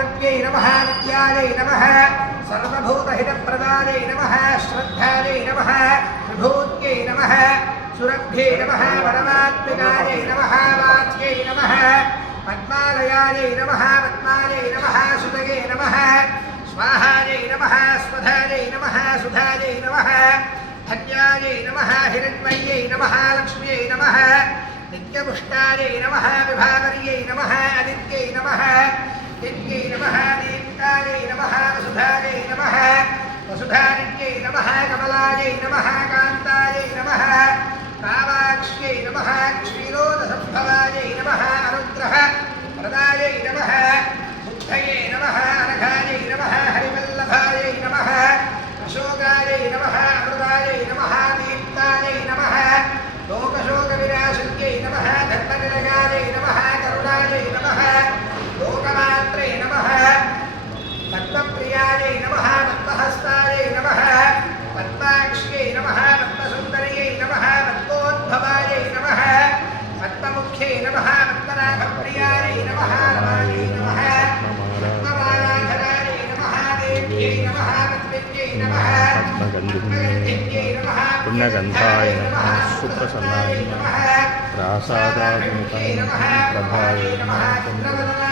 विद्यै नमः विद्यायै नमः सर्वभूतहितप्रदायै नमः श्रद्धायै नमः विभूत्यै नमः सुरभ्यै नमः परमात्मिकायै नमः वाच्यै नमः पद्मालयायै नमः पद्मायै नमः सुतये नमः स्वाहायै नमः स्वधायै नमः सुधायै नमः धन्यायै नमः हिरण्मय्यै नमः लक्ष्म्यै नमः नित्यपुष्टायै नमः विभावर्यै नमः आदित्यै नमः नित्यै नमः दीप्तायै नमः वसुधायै नमः वसुधानित्यै नमः कमलायै नमः कान्तायै नमः कामाक्ष्यै नमः क्षीरोदसम्भवायै नमः अनुग्रह प्रदायै नमः बुद्धये नमः अनघायै नमः हरिवल्लभायै नमः अशोकायै नमः अमृतायै नमः दीप्तायै नमः लोकशोकविनाशिन्यै नमः धर्मनिलयायै नमः करुणायै नमः लोकमात्रे नमः पद्मप्रियायै नमः पद्महस्तायै नमः पद्माक्ष्यै नमः पद्मसुन्दर्यै नमः पद्मोद्भवायै नमः पद्ममुख्यै नमः पद्मनाभप्रियायै नमः रमायै नमः पद्ममालाधरायै नमः देव्यै नमः पद्मिन्यै नमः पद्मगन्धिन्यै नमः पुण्यगन्धाय नमः सुप्रसन्नाय नमः प्रासादाभिमुखाय नमः प्रभाय नमः